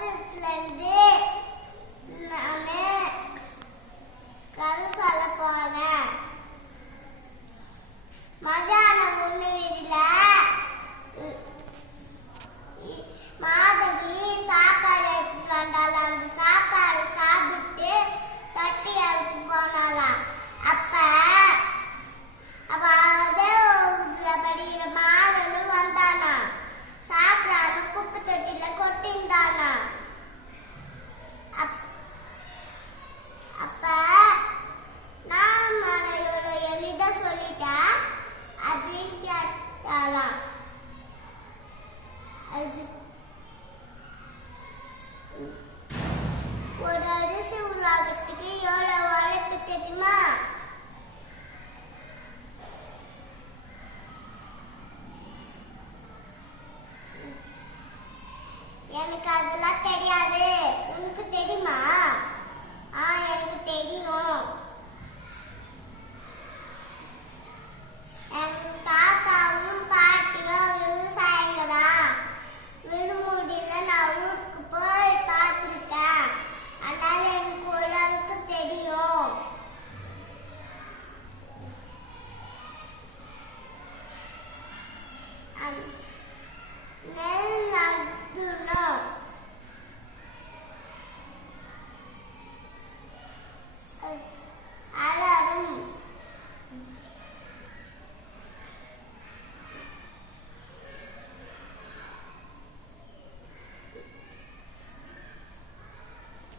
பக்கத்துலேருந்து நான் சொல்லலாம் ஒரு அரிசி உருவாகிறதுக்கு எவ்வளவு உழைப்பு தெரியுமா? எனக்கு அதெல்லாம் தெரியாது.